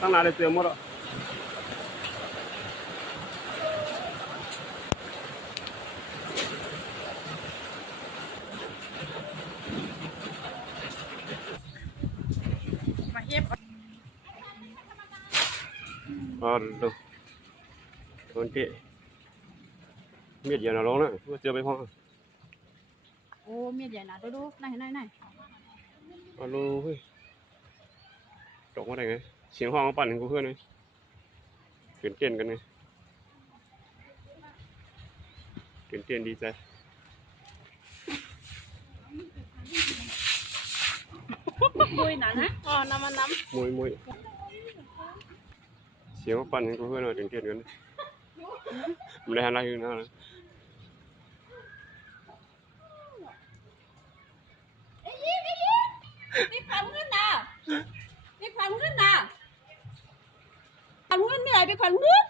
ตั้งนานเลยเตรียมหมดอ่ะมาเย็บดูคนเกะเมียดอย่าหนาร้องนะเพื่อเจอไปพ่อโอ้เมียใหญ่นะดูไหนดูเฮ้ยตกมาได้ไงเสียงห้องปั่นกูเพื่อนเลยตื่นเต้นกันไงตื่นเต้นดีใจมุยนะอ๋อน้ำมันน้ำมุยเสียงปั่นกูเพื่อนเลยตื่นเต้นกันไม่ได้หันหน้าอยู่นะนี่ความเงินนะนี่ความเงินนะความเงินนี่อะไรเป็นความเงิน